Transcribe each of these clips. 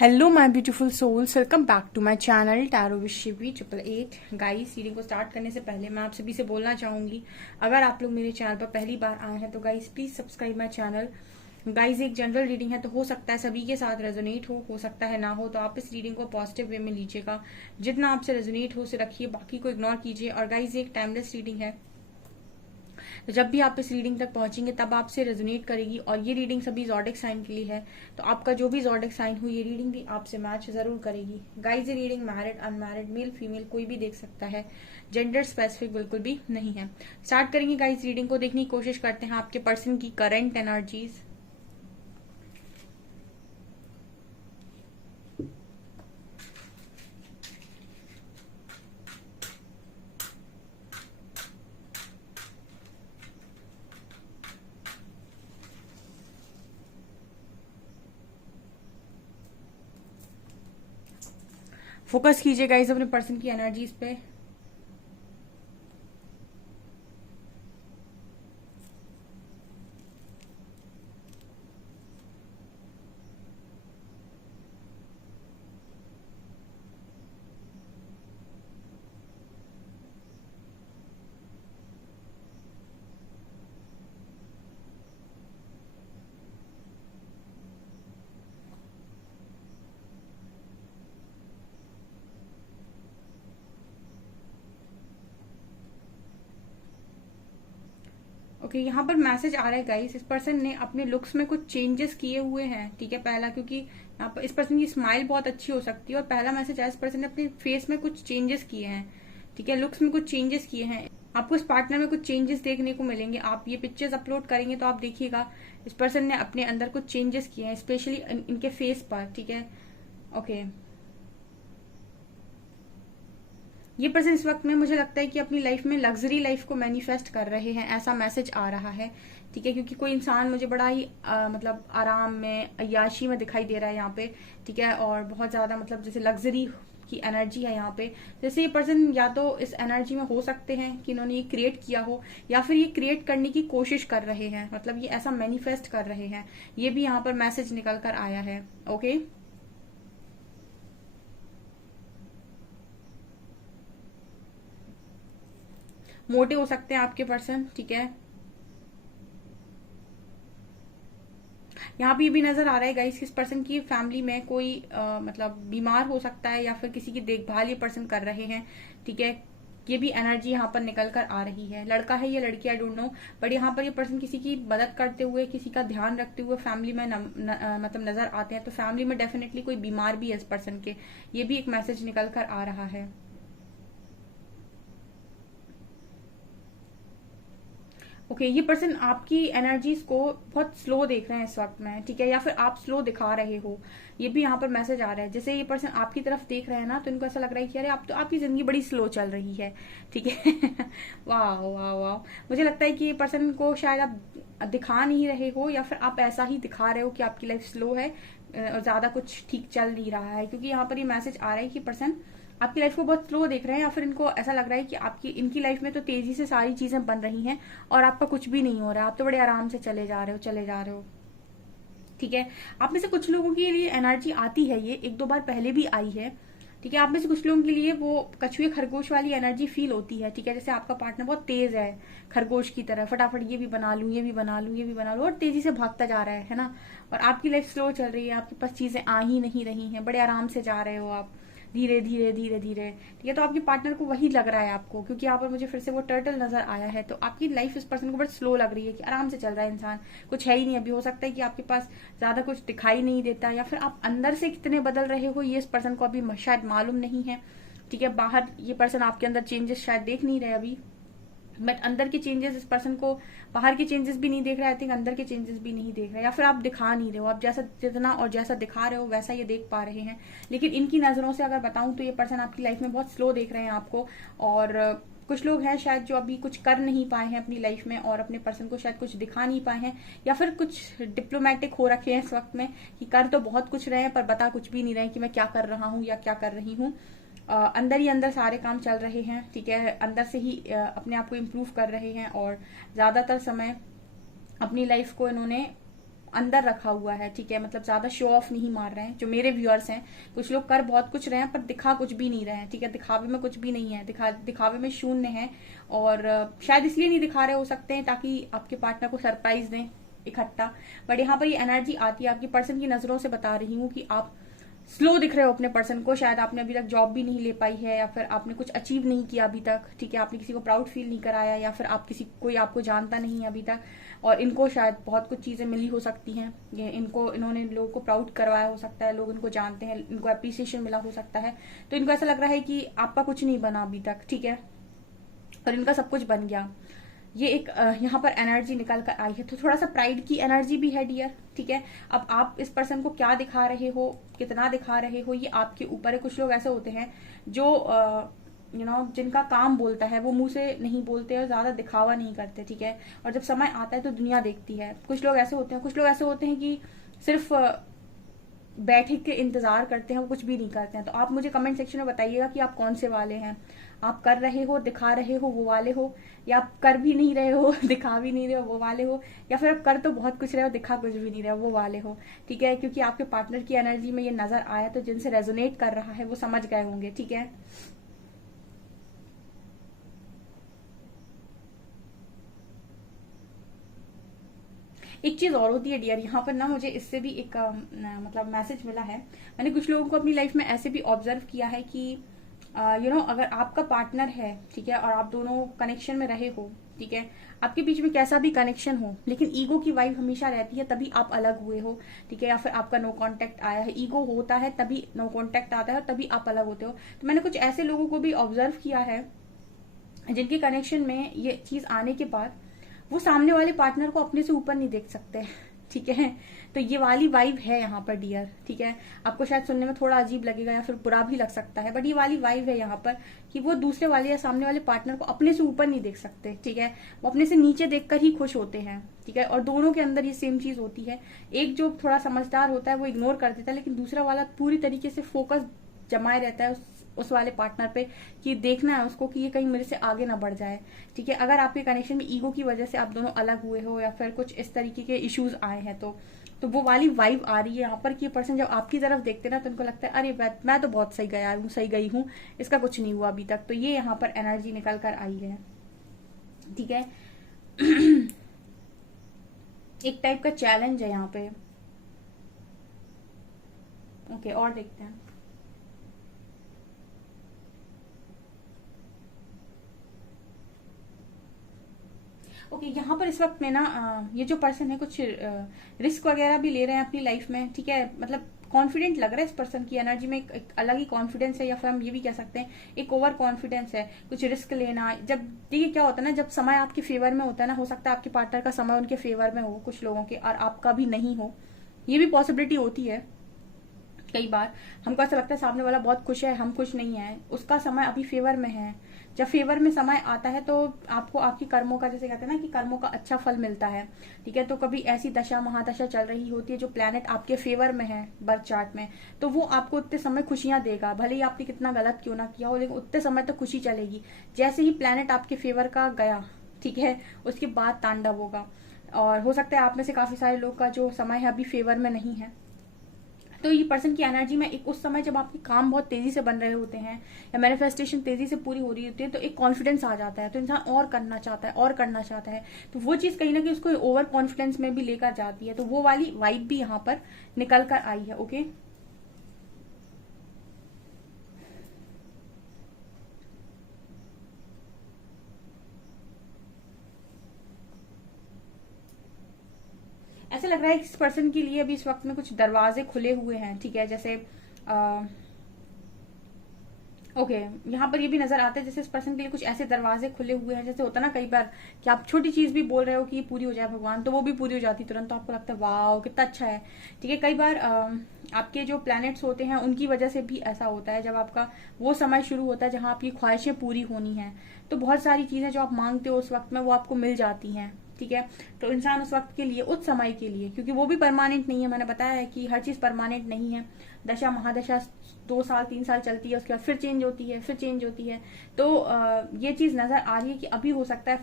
Hello my beautiful souls, welcome back to my channel tarot with Shivi 888। Guys, reading को start करने से पहले मैं आप सभी से बोलना चाहूंगी, अगर आप लोग मेरे चैनल पर पहली बार आए हैं तो guys please subscribe my channel. Guys, एक जनरल रीडिंग है तो हो सकता है सभी के साथ रेजोनेट हो सकता है ना हो, तो आप इस रीडिंग को पॉजिटिव वे में लीजिएगा। जितना आपसे रेजोनेट हो उसे रखिए, बाकी को इग्नोर कीजिए। और गाइस, ये एक टाइमलेस रीडिंग है, तो जब भी आप इस रीडिंग तक पहुंचेंगे तब आपसे रेजोनेट करेगी। और ये रीडिंग सभी जॉडिक साइन के लिए है, तो आपका जो भी जॉडिक साइन हो ये रीडिंग भी आपसे मैच जरूर करेगी। गाइस, ये reading married, unmarried, male female कोई भी देख सकता है, जेंडर स्पेसिफिक बिल्कुल भी नहीं है। स्टार्ट करेंगे गाइस रीडिंग को, देखने की कोशिश करते हैं आपके पर्सन की करंट एनर्जीज। फोकस कीजिए गाइस अपने पर्सन की एनर्जीज पे। ओके, यहाँ पर मैसेज आ रहा है गाइस, इस पर्सन ने अपने लुक्स में कुछ चेंजेस किए हुए हैं। ठीक है, पहला क्योंकि यहाँ पर इस पर्सन की स्माइल बहुत अच्छी हो सकती है, और पहला मैसेज आया इस पर्सन ने अपने फेस में कुछ चेंजेस किए हैं। ठीक है, लुक्स में कुछ चेंजेस किए हैं। आपको इस पार्टनर में कुछ चेंजेस देखने को मिलेंगे। आप ये पिक्चर्स अपलोड करेंगे तो आप देखिएगा इस पर्सन ने अपने अंदर कुछ चेंजेस किए हैं, स्पेशली इनके फेस पर। ठीक है, ओके। ये पर्सन इस वक्त में मुझे लगता है कि अपनी लाइफ में लग्जरी लाइफ को मैनिफेस्ट कर रहे हैं, ऐसा मैसेज आ रहा है। ठीक है, क्योंकि कोई इंसान मुझे बड़ा ही मतलब आराम में, अय्याशी में दिखाई दे रहा है यहाँ पे। ठीक है, और बहुत ज्यादा मतलब जैसे लग्जरी की एनर्जी है यहाँ पे। जैसे ये पर्सन या तो इस एनर्जी में हो सकते हैं कि इन्होंने ये क्रिएट किया हो, या फिर ये क्रिएट करने की कोशिश कर रहे हैं, मतलब ये ऐसा मैनिफेस्ट कर रहे हैं। ये भी यहाँ पर मैसेज निकल कर आया है। ओके, मोटे हो सकते हैं आपके पर्सन। ठीक है, यहाँ पे ये भी नजर आ रहा है गाइस, किस पर्सन की फैमिली में कोई मतलब बीमार हो सकता है, या फिर किसी की देखभाल ये पर्सन कर रहे हैं। ठीक है, ये भी एनर्जी यहाँ पर निकल कर आ रही है। लड़का है या लड़की, आई डोंट नो, बट यहाँ पर ये पर्सन किसी की मदद करते हुए, किसी का ध्यान रखते हुए फैमिली में मतलब नजर आते हैं। तो फैमिली में डेफिनेटली कोई बीमार भी है इस पर्सन के, ये भी एक मैसेज निकल कर आ रहा है। ओके, ये पर्सन आपकी एनर्जीज को बहुत स्लो देख रहे हैं इस वक्त में। ठीक है, या फिर आप स्लो दिखा रहे हो, ये भी यहाँ पर मैसेज आ रहा है। जैसे ये पर्सन आपकी तरफ देख रहे हैं ना, तो इनको ऐसा लग रहा है कि अरे आप तो, आपकी जिंदगी बड़ी स्लो चल रही है। ठीक है वाह वाह वाह, मुझे लगता है कि ये पर्सन को शायद आप दिखा नहीं रहे हो, या फिर आप ऐसा ही दिखा रहे हो कि आपकी लाइफ स्लो है और ज्यादा कुछ ठीक चल नहीं रहा है। क्योंकि यहाँ पर ये मैसेज आ रहा है कि पर्सन आपकी लाइफ को बहुत स्लो देख रहे हैं, या फिर इनको ऐसा लग रहा है कि आपकी इनकी लाइफ में तो तेजी से सारी चीजें बन रही हैं और आपका कुछ भी नहीं हो रहा है। आप तो बड़े आराम से चले जा रहे हो, चले जा रहे हो। ठीक है, आप में से कुछ लोगों के लिए एनर्जी आती है, ये एक दो बार पहले भी आई है। ठीक है, आप में से कुछ लोगों के लिए वो कछुए खरगोश वाली एनर्जी फील होती है। ठीक है, जैसे आपका पार्टनर बहुत तेज है, खरगोश की तरह, फटाफट ये भी बना लूं, ये भी बना लूं, ये भी बना लूं, और तेजी से भागता जा रहा है ना। और आपकी लाइफ स्लो चल रही है, आपके पास चीजें आ ही नहीं रही हैं, बड़े आराम से जा रहे हो आप, धीरे धीरे धीरे धीरे। ठीक है, तो आपके पार्टनर को वही लग रहा है आपको, क्योंकि यहाँ पर मुझे फिर से वो टर्टल नजर आया है। तो आपकी लाइफ इस पर्सन को बड़ी स्लो लग रही है, कि आराम से चल रहा है इंसान, कुछ है ही नहीं अभी। हो सकता है कि आपके पास ज्यादा कुछ दिखाई नहीं देता, या फिर आप अंदर से कितने बदल रहे हो ये इस पर्सन को अभी शायद मालूम नहीं है। ठीक है, बाहर ये पर्सन आपके अंदर चेंजेस शायद देख नहीं रहे अभी, बट अंदर के चेंजेस इस पर्सन को, बाहर के चेंजेस भी नहीं देख रहे, आई थिंक अंदर के चेंजेस भी नहीं देख रहे, या फिर आप दिखा नहीं रहे हो, आप जैसा जितना और जैसा दिखा रहे हो वैसा ये देख पा रहे हैं। लेकिन इनकी नजरों से अगर बताऊं तो ये पर्सन आपकी लाइफ में बहुत स्लो देख रहे हैं आपको। और कुछ लोग हैं शायद जो अभी कुछ कर नहीं पाए हैं अपनी लाइफ में, और अपने पर्सन को शायद कुछ दिखा नहीं पाए हैं, या फिर कुछ डिप्लोमेटिक हो रखे हैं इस वक्त में, कि कर तो बहुत कुछ रहे हैं पर बता कुछ भी नहीं रहे कि मैं क्या कर रहा हूँ या क्या कर रही हूँ। अंदर ही अंदर सारे काम चल रहे हैं। ठीक है, अंदर से ही अपने आप को इम्प्रूव कर रहे हैं, और ज्यादातर समय अपनी लाइफ को इन्होंने अंदर रखा हुआ है, ठीक है, मतलब ज्यादा शो ऑफ नहीं मार रहे हैं। जो मेरे व्यूअर्स हैं, कुछ लोग कर बहुत कुछ रहे हैं पर दिखा कुछ भी नहीं रहे हैं, ठीक है, दिखावे में कुछ भी नहीं है, दिखावे में शून्य है। और शायद इसलिए नहीं दिखा रहे हो सकते हैं ताकि आपके पार्टनर को सरप्राइज दें इकट्ठा। बट यहाँ पर ये एनर्जी आती है, आपकी पर्सन की नजरों से बता रही हूँ कि आप स्लो दिख रहे हो अपने पर्सन को। शायद आपने अभी तक जॉब भी नहीं ले पाई है, या फिर आपने कुछ अचीव नहीं किया अभी तक, ठीक है, आपने किसी को प्राउड फील नहीं कराया, या फिर आप कोई आपको जानता नहीं है अभी तक। और इनको शायद बहुत कुछ चीजें मिली हो सकती हैं, ये इन्होंने लोगों को प्राउड करवाया हो सकता है, लोग इनको जानते हैं, इनको अप्रिसिएशन मिला हो सकता है। तो इनको ऐसा लग रहा है कि आपका कुछ नहीं बना अभी तक, ठीक है, और इनका सब कुछ बन गया। ये एक यहाँ पर एनर्जी निकल कर आई है, तो थोड़ा सा प्राइड की एनर्जी भी है डियर, ठीक है। अब आप इस पर्सन को क्या दिखा रहे हो, कितना दिखा रहे हो, ये आपके ऊपर है। कुछ लोग ऐसे होते हैं जो जिनका काम बोलता है वो मुंह से नहीं बोलते और ज्यादा दिखावा नहीं करते, ठीक है, और जब समय आता है तो दुनिया देखती है। कुछ लोग ऐसे होते हैं कि सिर्फ बैठे के इंतजार करते हैं, वो कुछ भी नहीं करते हैं। तो आप मुझे कमेंट सेक्शन में बताइएगा कि आप कौन से वाले हैं। आप कर रहे हो, दिखा रहे हो, वो वाले हो, या आप कर भी नहीं रहे हो दिखा भी नहीं रहे हो, वो वाले हो, या फिर आप कर तो बहुत कुछ रहे हो, दिखा कुछ भी नहीं रहे हो, वो वाले हो, ठीक है। क्योंकि आपके पार्टनर की एनर्जी में ये नजर आया, तो जिनसे रेजोनेट कर रहा है वो समझ गए होंगे, ठीक है। एक चीज और होती है डियर, यहाँ पर ना मुझे इससे भी एक मतलब मैसेज मिला है। मैंने कुछ लोगों को अपनी लाइफ में ऐसे भी ऑब्जर्व किया है कि अगर आपका पार्टनर है, ठीक है, और आप दोनों कनेक्शन में रहे हो, ठीक है, आपके बीच में कैसा भी कनेक्शन हो, लेकिन ईगो की वाइब हमेशा रहती है, तभी आप अलग हुए हो, ठीक है, या फिर आपका नो कांटेक्ट आया है। ईगो होता है तभी नो कांटेक्ट आता है, तभी आप अलग होते हो। तो मैंने कुछ ऐसे लोगों को भी ऑब्जर्व किया है जिनके कनेक्शन में ये चीज आने के बाद वो सामने वाले पार्टनर को अपने से ऊपर नहीं देख सकते, ठीक है। तो ये वाली वाइब है यहाँ पर डियर, ठीक है। आपको शायद सुनने में थोड़ा अजीब लगेगा या फिर बुरा भी लग सकता है, बट ये वाली वाइब है यहाँ पर कि वो दूसरे वाले या सामने वाले पार्टनर को अपने से ऊपर नहीं देख सकते, ठीक है, वो अपने से नीचे देखकर ही खुश होते हैं, ठीक है। और दोनों के अंदर ये सेम चीज होती है। एक जो थोड़ा समझदार होता है वो इग्नोर कर देता है, लेकिन दूसरा वाला पूरी तरीके से फोकस जमाए रहता है उस वाले पार्टनर पे, कि देखना है उसको कि ये कहीं मेरे से आगे ना बढ़ जाए, ठीक है। अगर आपके कनेक्शन में ईगो की वजह से आप दोनों अलग हुए हो या फिर कुछ इस तरीके के इश्यूज आए हैं, तो वो वाली वाइब आ रही है यहाँ पर कि पर्सन जब आपकी तरफ देखते ना तो उनको लगता है अरे मैं तो बहुत सही गया हूँ, सही गई हूँ, इसका कुछ नहीं हुआ अभी तक। तो ये यहाँ पर एनर्जी निकल कर आई है, ठीक है। एक टाइप का चैलेंज है यहाँ पे। ओके, और देखते हैं। ओके, यहाँ पर इस वक्त में ना ये जो पर्सन है कुछ रिस्क वगैरह भी ले रहे हैं अपनी लाइफ में, ठीक है, मतलब कॉन्फिडेंट लग रहा है इस पर्सन की एनर्जी में, एक अलग ही कॉन्फिडेंस है, या फिर हम ये भी कह सकते हैं एक ओवर कॉन्फिडेंस है। कुछ रिस्क लेना, जब देखिए क्या होता है ना, जब समय आपके फेवर में होता है ना, हो सकता है आपके पार्टनर का समय उनके फेवर में हो कुछ लोगों के, और आपका भी नहीं हो, ये भी पॉसिबिलिटी होती है। कई बार हमको ऐसा लगता है सामने वाला बहुत खुश है, हम खुश नहीं है, उसका समय अभी फेवर में है। जब फेवर में समय आता है तो आपको आपकी कर्मों का, जैसे कहते हैं ना कि कर्मों का अच्छा फल मिलता है, ठीक है। तो कभी ऐसी दशा महादशा चल रही होती है जो प्लैनेट आपके फेवर में है बर्थ चार्ट में, तो वो आपको उतने समय खुशियां देगा, भले ही आपने कितना गलत क्यों ना किया हो, लेकिन उतने समय तक खुशी चलेगी। जैसे ही प्लैनेट आपके फेवर का गया, ठीक है, उसके बाद तांडव होगा। और हो सकता है आप में से काफी सारे लोग का जो समय है अभी फेवर में नहीं है। तो ये पर्सन की एनर्जी में एक उस समय जब आपके काम बहुत तेजी से बन रहे होते हैं या मैनिफेस्टेशन तेजी से पूरी हो रही होती है, तो एक कॉन्फिडेंस आ जाता है, तो इंसान और करना चाहता है, और करना चाहता है। तो वो चीज कहीं ना कहीं उसको ओवर कॉन्फिडेंस में भी लेकर जाती है। तो वो वाली वाइब भी यहाँ पर निकल कर आई है। ओके, ऐसे लग रहा है कि इस पर्सन के लिए अभी इस वक्त में कुछ दरवाजे खुले हुए हैं, ठीक है। जैसे ओके, यहाँ पर ये भी नजर आता है जैसे इस पर्सन के लिए कुछ ऐसे दरवाजे खुले हुए हैं, जैसे होता ना कई बार कि आप छोटी चीज भी बोल रहे हो कि ये पूरी हो जाए भगवान, तो वो भी पूरी हो जाती तुरंत, तो आपको लगता है वाह कितना अच्छा है, ठीक है। कई बार आपके जो प्लैनेट्स होते हैं उनकी वजह से भी ऐसा होता है, जब आपका वो समय शुरू होता है जहां आपकी ख्वाहिशें पूरी होनी है, तो बहुत सारी चीजें जो आप मांगते हो उस वक्त में वो आपको मिल जाती हैं, ठीक है। तो इंसान उस वक्त के लिए, उस समय के लिए, क्योंकि वो भी परमानेंट नहीं है, मैंने बताया है कि हर चीज परमानेंट नहीं है, दशा महादशा 2 साल 3 साल चलती है, उसके बाद फिर चेंज होती है, फिर चेंज होती है। तो ये चीज नजर आ रही है कि अभी हो सकता है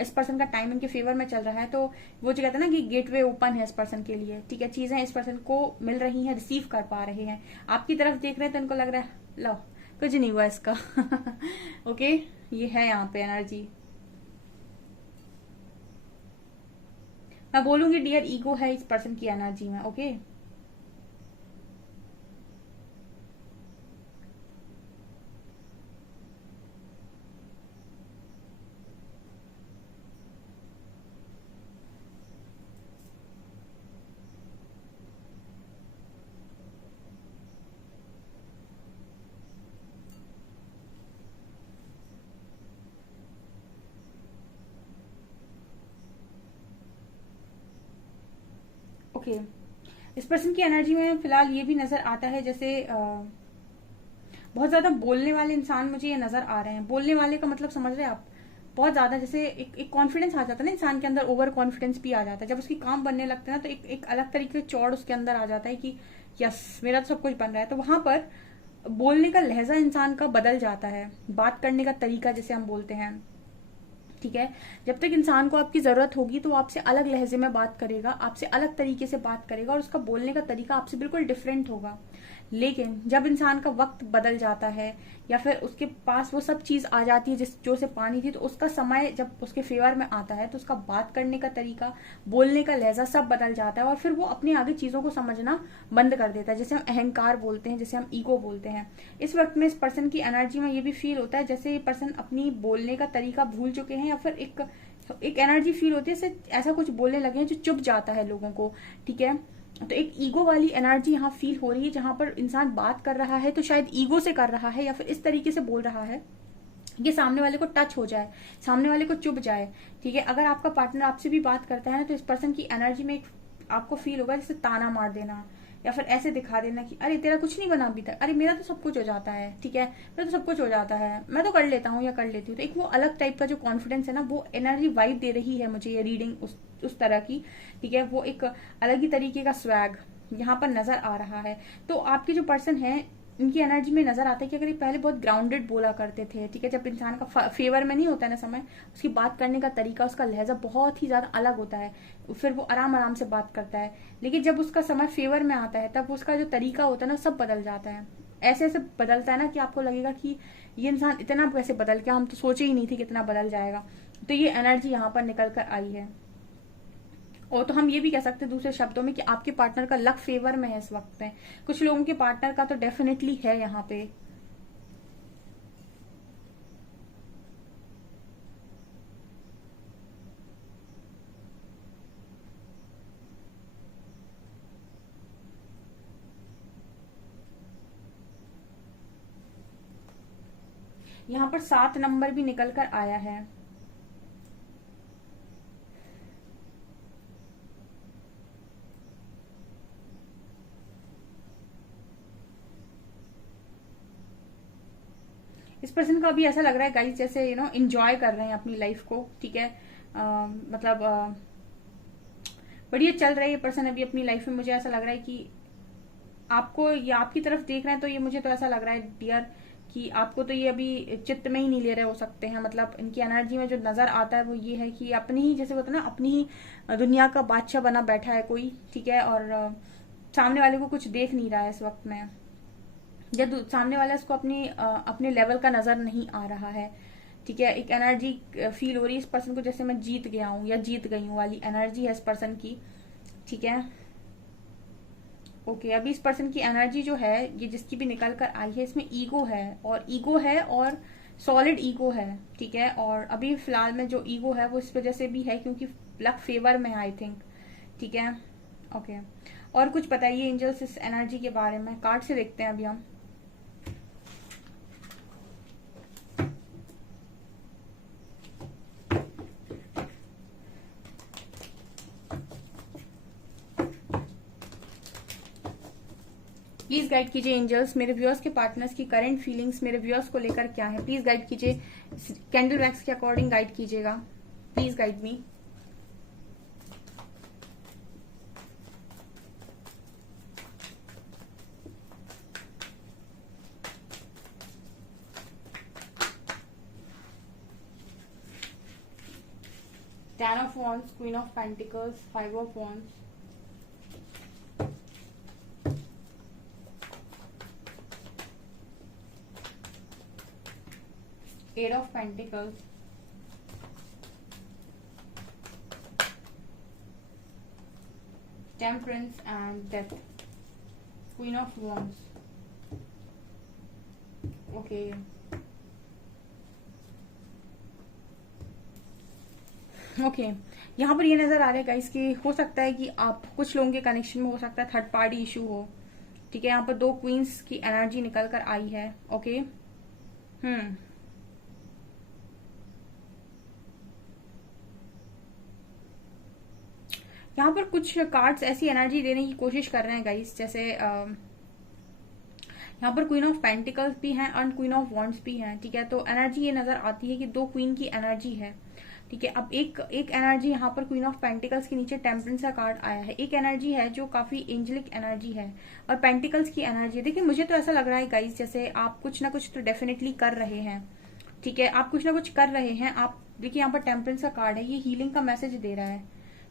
इस पर्सन का टाइम इनके फेवर में चल रहा है, तो वो जो कहते हैं ना कि गेटवे ओपन है इस पर्सन के लिए, ठीक है, चीजें इस पर्सन को मिल रही हैं, रिसीव कर पा रहे हैं, आपकी तरफ देख रहे हैं तो इनको लग रहा है लो कुछ नहीं हुआ इसका। ओके, ये है यहाँ पे एनर्जी। मैं बोलूंगी डियर ईगो है इस पर्सन की एनर्जी में। ओके, ओके, इस पर्सन की एनर्जी में फिलहाल ये भी नजर आता है जैसे बहुत ज्यादा बोलने वाले इंसान मुझे ये नजर आ रहे हैं। बोलने वाले का मतलब समझ रहे हैं आप, बहुत ज्यादा जैसे एक कॉन्फिडेंस आ जाता है ना इंसान के अंदर, ओवर कॉन्फिडेंस भी आ जाता है जब उसकी काम बनने लगता है ना, तो एक अलग तरीके से चौड़ उसके अंदर आ जाता है कि यस मेरा तो सब कुछ बन रहा है। तो वहां पर बोलने का लहजा इंसान का बदल जाता है, बात करने का तरीका जिसे हम बोलते हैं, ठीक है। जब तक इंसान को आपकी जरूरत होगी तो वो आपसे अलग लहजे में बात करेगा, आपसे अलग तरीके से बात करेगा और उसका बोलने का तरीका आपसे बिल्कुल डिफरेंट होगा। लेकिन जब इंसान का वक्त बदल जाता है या फिर उसके पास वो सब चीज आ जाती है जिस जो से पानी थी, तो उसका समय जब उसके फेवर में आता है तो उसका बात करने का तरीका, बोलने का लहजा सब बदल जाता है और फिर वो अपने आगे चीजों को समझना बंद कर देता है, जैसे हम अहंकार बोलते हैं, जैसे हम ईगो बोलते हैं। इस वक्त में इस पर्सन की एनर्जी में ये भी फील होता है जैसे ये पर्सन अपनी बोलने का तरीका भूल चुके हैं या फिर एक एनर्जी फील होती है जैसे ऐसा कुछ बोलने लगे हैं जो चुप जाता है लोगों को, ठीक है। तो एक ईगो वाली एनर्जी यहाँ फील हो रही है जहां पर इंसान बात कर रहा है तो शायद ईगो से कर रहा है या फिर इस तरीके से बोल रहा है ये सामने वाले को टच हो जाए, सामने वाले को चुभ जाए, ठीक है। अगर आपका पार्टनर आपसे भी बात करता है ना तो इस पर्सन की एनर्जी में एक आपको फील होगा जैसे ताना मार देना या फिर ऐसे दिखा देना कि अरे तेरा कुछ नहीं बना अभी तक, अरे मेरा तो सब कुछ हो जाता है, ठीक है, मेरा तो सब कुछ हो जाता है, मैं तो कर लेता हूँ या कर लेती हूँ। तो एक वो अलग टाइप का जो कॉन्फिडेंस है ना, वो एनर्जी वाइब दे रही है मुझे ये रीडिंग उस तरह की, ठीक है। वो एक अलग ही तरीके का स्वैग यहाँ पर नजर आ रहा है। तो आपके जो पर्सन है इनकी एनर्जी में नजर आता है कि अगर ये पहले बहुत ग्राउंडेड बोला करते थे, ठीक है, जब इंसान का फेवर में नहीं होता है ना समय, उसकी बात करने का तरीका, उसका लहजा बहुत ही ज्यादा अलग होता है, फिर वो आराम आराम से बात करता है। लेकिन जब उसका समय फेवर में आता है तब उसका जो तरीका होता है ना सब बदल जाता है, ऐसे ऐसे बदलता है ना कि आपको लगेगा कि ये इंसान इतना कैसे बदल गया, हम तो सोचे ही नहीं थे कितना बदल जाएगा। तो ये एनर्जी यहाँ पर निकल कर आई है। और तो हम ये भी कह सकते हैं दूसरे शब्दों में कि आपके पार्टनर का लक फेवर में है इस वक्त में, कुछ लोगों के पार्टनर का तो डेफिनेटली है यहाँ पे। यहाँ पर 7 नंबर भी निकल कर आया है। इस पर्सन का अभी ऐसा लग रहा है गाइस जैसे एंजॉय कर रहे हैं अपनी लाइफ को, ठीक है। मतलब बढ़िया चल रहा है ये पर्सन अभी अपनी लाइफ में। मुझे ऐसा लग रहा है कि आपको या आपकी तरफ देख रहे हैं तो ये मुझे तो ऐसा लग रहा है डियर कि आपको तो ये अभी चित्त में ही नहीं ले रहे हो सकते हैं। मतलब इनकी एनर्जी में जो नजर आता है वो ये है कि अपनी ही जैसे होता है ना, अपनी ही दुनिया का बादशाह बना बैठा है कोई, ठीक है, और सामने वाले को कुछ देख नहीं रहा है इस वक्त में, या सामने वाला इसको अपने लेवल का नजर नहीं आ रहा है, ठीक है। एक एनर्जी फील हो रही है इस पर्सन को जैसे मैं जीत गया हूँ या जीत गई हूँ वाली एनर्जी है इस पर्सन की, ठीक है। ओके, अभी इस पर्सन की एनर्जी जो है ये जिसकी भी निकल कर आई है इसमें ईगो है और सॉलिड ईगो है, ठीक है। और अभी फिलहाल में जो ईगो है वो इस वजह से भी है क्योंकि लक फेवर में आई थिंक, ठीक है। ओके, और कुछ बताइए एंजल्स इस एनर्जी के बारे में, कार्ड से देखते हैं अभी हम। प्लीज गाइड कीजिए एंजल्स मेरे व्यूअर्स के पार्टनर्स की करंट फीलिंग्स मेरे व्यूअर्स को लेकर क्या है, प्लीज गाइड कीजिए, कैंडल वैक्स के अकॉर्डिंग गाइड कीजिएगा, please guide me. Ten of wands, queen of pentacles, five of wands, eight of pentacles, temperance and death, queen of wands. Okay okay यहाँ पर ये नजर आ रहा है गाइस कि हो सकता है कि आप कुछ लोगों के कनेक्शन में हो सकता है थर्ड पार्टी इशू हो। ठीक है, यहाँ पर दो क्वींस की एनर्जी निकल कर आई है। ओके यहाँ पर कुछ कार्ड्स ऐसी एनर्जी देने की कोशिश कर रहे हैं गाइस, जैसे यहाँ पर क्वीन ऑफ पेंटिकल्स भी हैं और क्वीन ऑफ वॉन्ड्स भी हैं। ठीक है, तो एनर्जी ये नजर आती है कि दो क्वीन की एनर्जी है। ठीक है, अब एक एनर्जी यहाँ पर क्वीन ऑफ पेंटिकल्स के नीचे टेम्परेंस का कार्ड आया है। एक एनर्जी है जो काफी एंजेलिक एनर्जी है और पेंटिकल्स की एनर्जी है। देखिए मुझे तो ऐसा लग रहा है गाइस जैसे आप कुछ ना कुछ तो डेफिनेटली कर रहे हैं। ठीक है, आप कुछ ना कुछ कर रहे हैं। आप देखिए यहाँ पर टेम्परेंस का कार्ड है, ये हीलिंग का मैसेज दे रहा है।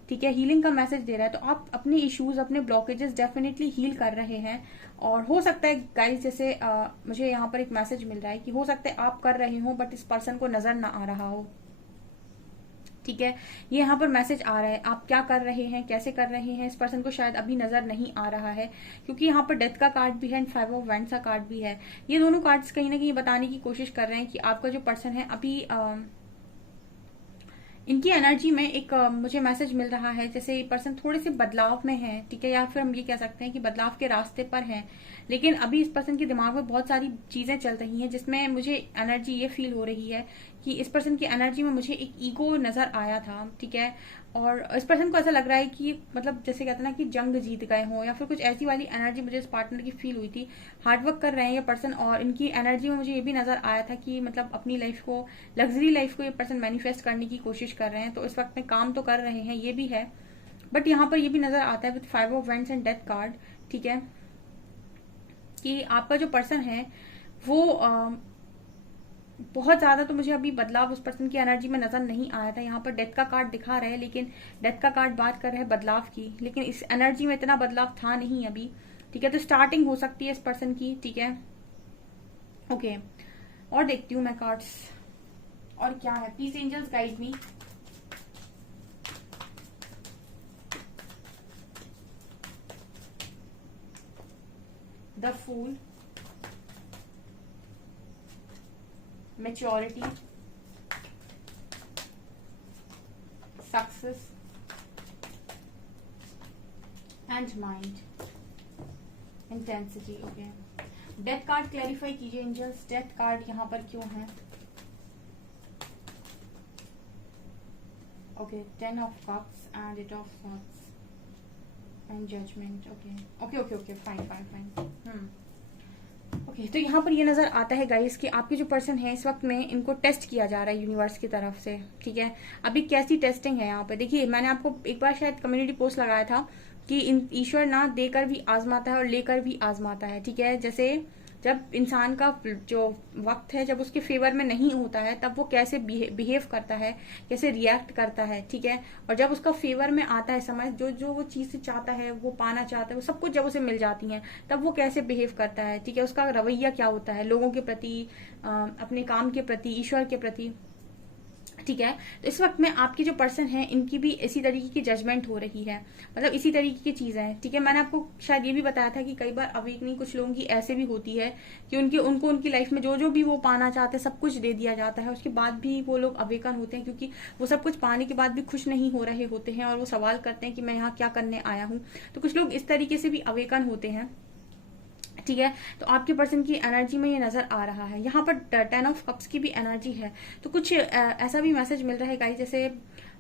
ठीक है, हीलिंग का मैसेज दे रहा है। तो आप अपने इश्यूज, अपने ब्लॉकेजेस डेफिनेटली हील कर रहे हैं। और हो सकता है गाइस जैसे मुझे यहाँ पर एक मैसेज मिल रहा है कि हो सकता है आप कर रहे हो बट इस पर्सन को नजर ना आ रहा हो। ठीक है, ये यहाँ पर मैसेज आ रहा है आप क्या कर रहे हैं, कैसे कर रहे हैं, इस पर्सन को शायद अभी नजर नहीं आ रहा है, क्योंकि यहाँ पर डेथ का कार्ड भी है एंड फाइव ऑफ वैंड्स का कार्ड भी है। ये दोनों कार्ड्स कहीं ना कहीं बताने की कोशिश कर रहे हैं कि आपका जो पर्सन है अभी इनकी एनर्जी में एक मुझे मैसेज मिल रहा है जैसे ये पर्सन थोड़े से बदलाव में है। ठीक है, या फिर हम ये कह सकते हैं कि बदलाव के रास्ते पर हैं, लेकिन अभी इस पर्सन के दिमाग में बहुत सारी चीजें चल रही हैं जिसमें मुझे एनर्जी ये फील हो रही है कि इस पर्सन की एनर्जी में मुझे एक ईगो नजर आया था। ठीक है, और इस पर्सन को ऐसा लग रहा है कि मतलब जैसे कहते हैं ना कि जंग जीत गए हों या फिर कुछ ऐसी वाली एनर्जी मुझे इस पार्टनर की फील हुई थी। हार्डवर्क कर रहे हैं ये पर्सन और इनकी एनर्जी में मुझे ये भी नजर आया था कि मतलब अपनी लाइफ को, लग्जरी लाइफ को ये पर्सन मैनिफेस्ट करने की कोशिश कर रहे हैं। तो इस वक्त में काम तो कर रहे हैं, ये भी है, बट यहाँ पर ये भी नजर आता है with five of wands and death card. ठीक है, कि आपका जो पर्सन है वो बहुत ज्यादा तो मुझे अभी बदलाव उस पर्सन की एनर्जी में नजर नहीं आया था। यहाँ पर डेथ का कार्ड दिखा रहे हैं, लेकिन डेथ का कार्ड बात कर रहे हैं बदलाव की, लेकिन इस एनर्जी में इतना बदलाव था नहीं अभी। ठीक है, तो स्टार्टिंग हो सकती है इस पर्सन की। ठीक है, ओके, और देखती हूँ मैं कार्ड्स और क्या है। Please angels guide me. The fool, maturity, success and mind, intensity। Okay, death card clarify कीजिए एंजल्स, डेथ कार्ड यहाँ पर क्यों है? Okay, ten of cups and eight of swords and judgement. Okay okay okay okay, fine fine fine. Okay, तो यहाँ पर ये नजर आता है गाइस कि आपके जो पर्सन है इस वक्त में इनको टेस्ट किया जा रहा है यूनिवर्स की तरफ से। ठीक है, अभी कैसी टेस्टिंग है यहाँ पे देखिए, मैंने आपको एक बार शायद कम्युनिटी पोस्ट लगाया था कि ईश्वर ना देकर भी आजमाता है और लेकर भी आजमाता है। ठीक है, जैसे जब इंसान का जो वक्त है जब उसके फेवर में नहीं होता है तब वो कैसे बिहेव करता है, कैसे रिएक्ट करता है। ठीक है, और जब उसका फेवर में आता है समय, जो जो वो चीज चाहता है, वो पाना चाहता है, वो सब कुछ जब उसे मिल जाती है तब वो कैसे बिहेव करता है। ठीक है, उसका रवैया क्या होता है लोगों के प्रति, अपने काम के प्रति, ईश्वर के प्रति। ठीक है, तो इस वक्त में आपके जो पर्सन है इनकी भी इसी तरीके की जजमेंट हो रही है, मतलब इसी तरीके की चीजें हैं। ठीक है, मैंने आपको शायद ये भी बताया था कि कई बार अवेकनिंग कुछ लोगों की ऐसे भी होती है कि उनको उनकी लाइफ में जो जो भी वो पाना चाहते हैं सब कुछ दे दिया जाता है, उसके बाद भी वो लोग अवेकन होते हैं क्योंकि वो सब कुछ पाने के बाद भी खुश नहीं हो रहे होते हैं और वो सवाल करते हैं कि मैं यहाँ क्या करने आया हूँ। तो कुछ लोग इस तरीके से भी अवेकन होते हैं। ठीक है, तो आपके पर्सन की एनर्जी में ये नजर आ रहा है। यहाँ पर टेन ऑफ कप्स की भी एनर्जी है, तो कुछ ऐसा भी मैसेज मिल रहा है गाइस जैसे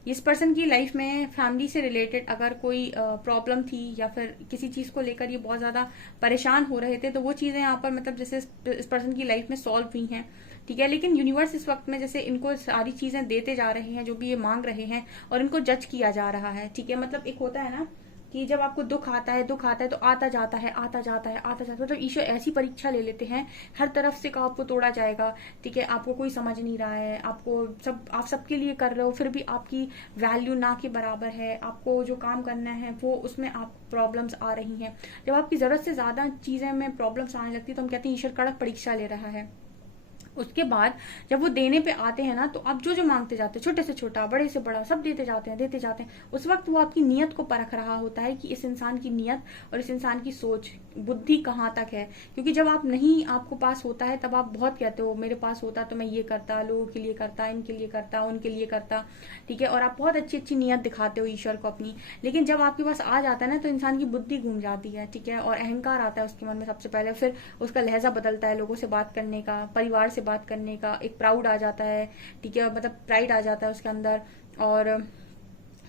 इस पर्सन की लाइफ में फैमिली से रिलेटेड अगर कोई प्रॉब्लम थी या फिर किसी चीज को लेकर ये बहुत ज्यादा परेशान हो रहे थे, तो वो चीजें यहाँ पर मतलब जैसे इस पर्सन की लाइफ में सॉल्व हुई हैं। ठीक है, लेकिन यूनिवर्स इस वक्त में जैसे इनको सारी चीजें देते जा रहे हैं जो भी ये मांग रहे हैं और इनको जज किया जा रहा है। ठीक है, मतलब एक होता है ना कि जब आपको दुख आता है तो आता जाता है, आता जाता है, आता जाता है। मतलब ईश्वर ऐसी परीक्षा ले लेते हैं, हर तरफ से का आपको तोड़ा जाएगा, ठीक है। आपको कोई समझ नहीं रहा है, आप सबके लिए कर रहे हो, फिर भी आपकी वैल्यू ना के बराबर है। आपको जो काम करना है वो उसमें आप प्रॉब्लम्स आ रही हैं। जब आपकी जरूरत से ज्यादा चीजें में प्रॉब्लम्स आने लगती है तो हम कहते हैं ईश्वर कड़क परीक्षा ले रहा है। उसके बाद जब वो देने पे आते हैं ना, तो आप जो जो मांगते जाते हैं, छोटे से छोटा, बड़े से बड़ा, सब देते जाते हैं, देते जाते हैं। उस वक्त वो आपकी नियत को परख रहा होता है कि इस इंसान की नियत और इस इंसान की सोच, बुद्धि कहाँ तक है। क्योंकि जब आप नहीं, आपको पास होता है, तब आप बहुत कहते हो मेरे पास होता तो मैं ये करता, लोगों के लिए करता, इनके लिए करता, उनके लिए करता, ठीक है। और आप बहुत अच्छी अच्छी नियत दिखाते हो ईश्वर को अपनी। लेकिन जब आपके पास आ जाता है ना, तो इंसान की बुद्धि घूम जाती है, ठीक है। और अहंकार आता है उसके मन में सबसे पहले, फिर उसका लहजा बदलता है लोगों से बात करने का, परिवार से बात करने का, एक प्राउड आ जाता है, ठीक है। मतलब प्राइड आ जाता है उसके अंदर। और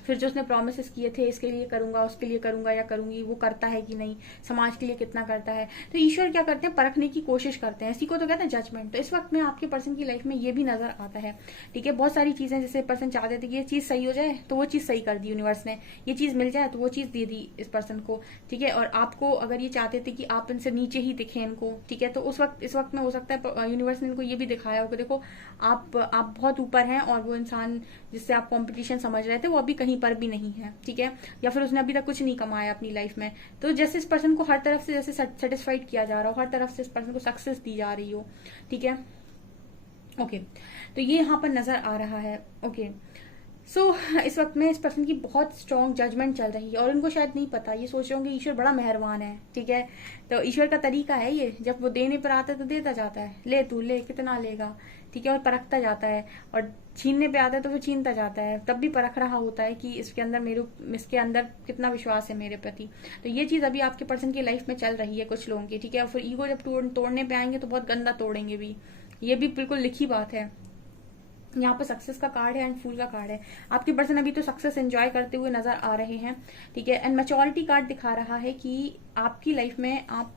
फिर जो उसने प्रोमिस किए थे, इसके लिए करूंगा, उसके लिए करूंगा या करूंगी, वो करता है कि नहीं, समाज के लिए कितना करता है। तो ईश्वर क्या करते हैं, परखने की कोशिश करते हैं। इसी को तो कहते हैं जजमेंट। तो इस वक्त में आपके पर्सन की लाइफ में ये भी नजर आता है, ठीक है। बहुत सारी चीजें, जैसे पर्सन चाहते थे कि ये चीज सही हो जाए, तो वो चीज सही कर दी यूनिवर्स ने, ये चीज मिल जाए तो वो चीज दे दी इस पर्सन को, ठीक है। और आपको अगर ये चाहते थे कि आप इनसे नीचे ही दिखे इनको, ठीक है, तो इस वक्त में हो सकता है यूनिवर्स ने इनको ये भी दिखाया हो कि देखो आप बहुत ऊपर हैं, और वो इंसान जिससे आप कंपटीशन समझ रहे थे वो अभी कहीं पर भी नहीं है, ठीक है। या फिर उसने अभी तक कुछ नहीं कमाया अपनी लाइफ में। तो जैसे इस पर्सन को हर तरफ से जैसे सेटिस्फाइड किया जा रहा हो, हर तरफ से इस पर्सन को सक्सेस दी जा रही हो, ठीक है। ओके, तो ये यहाँ पर नजर आ रहा है। ओके, इस वक्त में इस पर्सन की बहुत स्ट्रॉन्ग जजमेंट चल रही है, और उनको शायद नहीं पता, ये सोच रहे होंगे ईश्वर बड़ा मेहरबान है, ठीक है। तो ईश्वर का तरीका है ये, जब वो देने पर आता है तो देता जाता है, ले तू ले, कितना लेगा, ठीक है। और परखता जाता है, और छीनने पे आता है तो फिर छीनता जाता है, तब भी परख रहा होता है कि इसके अंदर कितना विश्वास है मेरे प्रति। तो ये चीज अभी आपके पर्सन की लाइफ में चल रही है कुछ लोगों की, ठीक है। और फिर ईगो जब तोड़ने पे आएंगे तो बहुत गंदा तोड़ेंगे भी, ये भी बिल्कुल लिखी बात है। यहाँ पर सक्सेस का कार्ड है एंड फूल का कार्ड है। आपके पर्सन अभी तो सक्सेस एंजॉय करते हुए नजर आ रहे हैं, ठीक है। एंड मैच्योरिटी कार्ड दिखा रहा है कि आपकी लाइफ में आप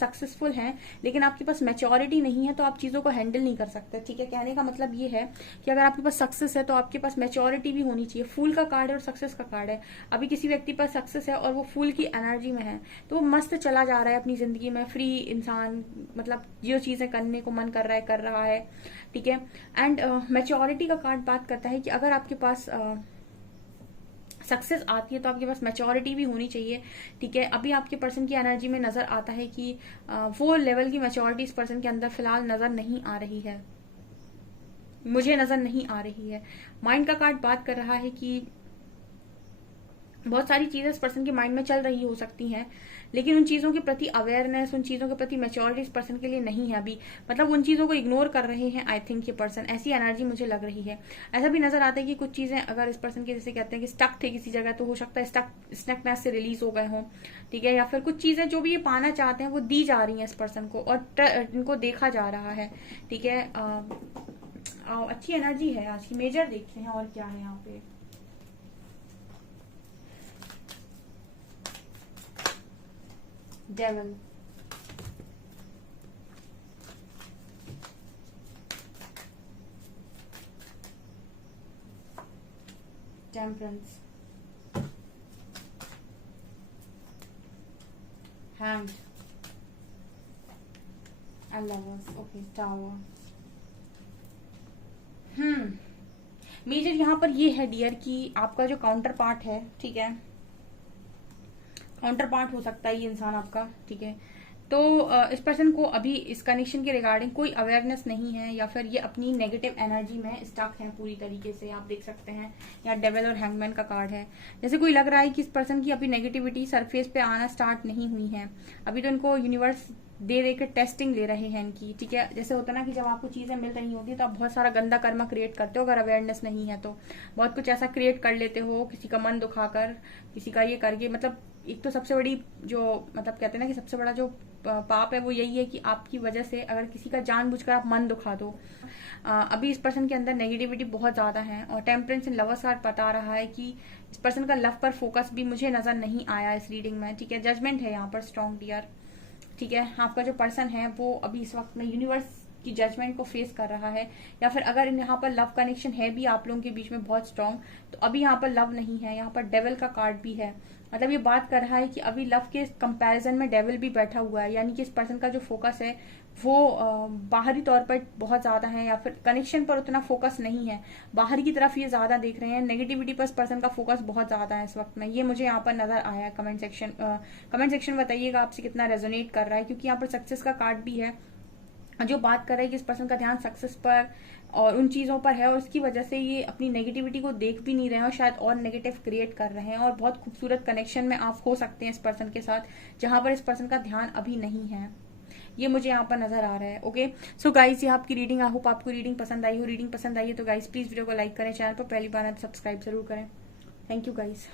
सक्सेसफुल हैं, लेकिन आपके पास मैच्योरिटी नहीं है, तो आप चीजों को हैंडल नहीं कर सकते, ठीक है। कहने का मतलब ये है कि अगर आपके पास सक्सेस है तो आपके पास मैच्योरिटी भी होनी चाहिए। फूल का कार्ड है और सक्सेस का कार्ड है। अभी किसी व्यक्ति पर सक्सेस है और वो फूल की एनर्जी में है, तो वो मस्त चला जा रहा है अपनी जिंदगी में, फ्री इंसान, मतलब जो चीजें करने को मन कर रहा है कर रहा है, ठीक है। एंड मैच्योरिटी का कार्ड बात करता है कि अगर आपके पास सक्सेस आती है तो आपके पास मैच्योरिटी भी होनी चाहिए, ठीक है। अभी आपके पर्सन की एनर्जी में नजर आता है कि वो लेवल की मैच्योरिटी इस पर्सन के अंदर फिलहाल नजर नहीं आ रही है, मुझे नजर नहीं आ रही है। माइंड का कार्ड बात कर रहा है कि बहुत सारी चीजें इस पर्सन के माइंड में चल रही हो सकती हैं, लेकिन उन चीजों के प्रति अवेयरनेस, उन चीजों के प्रति मैच्योरिटी इस पर्सन के लिए नहीं है अभी। मतलब उन चीजों को इग्नोर कर रहे हैं, आई थिंक ये पर्सन, ऐसी एनर्जी मुझे लग रही है। ऐसा भी नजर आता है कि कुछ चीजें अगर इस पर्सन के, जैसे कहते हैं कि स्टक थे किसी जगह, तो हो सकता है स्टकनेस से रिलीज हो गए हों, ठीक है। या फिर कुछ चीजें जो भी ये पाना चाहते हैं वो दी जा रही है इस पर्सन को, और इनको देखा जा रहा है, ठीक है। अच्छी एनर्जी है आज की। मेजर देखते हैं और क्या है यहाँ पे। Devil, temperance, hand and lovers. Okay, tower. Major यहाँ पर ये है डियर कि आपका जो काउंटर पार्ट है, ठीक है, काउंटर पार्ट हो सकता है ये इंसान आपका, ठीक है। तो इस पर्सन को अभी इस कनेक्शन के रिगार्डिंग कोई अवेयरनेस नहीं है, या फिर ये अपनी नेगेटिव एनर्जी में स्टक है पूरी तरीके से। आप देख सकते हैं यहाँ डेविल और हैंगमैन का कार्ड है। जैसे कोई लग रहा है कि इस पर्सन की अभी नेगेटिविटी सरफेस पे आना स्टार्ट नहीं हुई है अभी, तो इनको यूनिवर्स दे के टेस्टिंग ले रहे हैं इनकी, ठीक है। जैसे होता है ना कि जब आपको चीजें मिल रही होती है तो आप बहुत सारा गंदा कर्मा क्रिएट करते हो, अगर अवेयरनेस नहीं है तो बहुत कुछ ऐसा क्रिएट कर लेते हो, किसी का मन दुखाकर, किसी का ये करके। मतलब एक तो सबसे बड़ी जो, मतलब कहते हैं ना कि सबसे बड़ा जो पाप है वो यही है कि आपकी वजह से अगर किसी का जानबूझकर आप मन दुखा दो। अभी इस पर्सन के अंदर नेगेटिविटी बहुत ज्यादा है, और टेम्परेंस इन लवर्स कार्ड बता रहा है कि इस पर्सन का लव पर फोकस भी मुझे नजर नहीं आया इस रीडिंग में, ठीक है। जजमेंट है यहाँ पर स्ट्रॉन्ग डियर, ठीक है। आपका जो पर्सन है वो अभी इस वक्त में यूनिवर्स की जजमेंट को फेस कर रहा है, या फिर अगर यहाँ पर लव कनेक्शन है भी आप लोगों के बीच में बहुत स्ट्रांग, तो अभी यहाँ पर लव नहीं है, यहाँ पर डेविल का कार्ड भी है। मतलब ये बात कर रहा है कि अभी लव के कंपैरिजन में डेविल भी बैठा हुआ है, यानी कि इस पर्सन का जो फोकस है वो बाहरी तौर पर बहुत ज्यादा है, या फिर कनेक्शन पर उतना फोकस नहीं है, बाहर की तरफ ये ज्यादा देख रहे हैं, नेगेटिविटी पर इस पर्सन का फोकस बहुत ज्यादा है इस वक्त में। ये मुझे यहाँ पर नजर आया है। कमेंट सेक्शन बताइएगा आपसे कितना रेजोनेट कर रहा है, क्योंकि यहाँ पर सक्सेस का कार्ड भी है, जो बात कर रहा है कि इस पर्सन का ध्यान सक्सेस पर और उन चीजों पर है, और उसकी वजह से ये अपनी नेगेटिविटी को देख भी नहीं रहे हैं और शायद और नेगेटिव क्रिएट कर रहे हैं, और बहुत खूबसूरत कनेक्शन में आप हो सकते हैं इस पर्सन के साथ, जहां पर इस पर्सन का ध्यान अभी नहीं है। ये मुझे यहाँ पर नजर आ रहा है। ओके, सो गाइस, ये आपकी रीडिंग, आई होप आपको रीडिंग पसंद आई हो। रीडिंग पसंद आई है तो गाइस प्लीज वीडियो को लाइक करें, चैनल पर पहली बार है तो सब्सक्राइब जरूर करें। Thank you guys.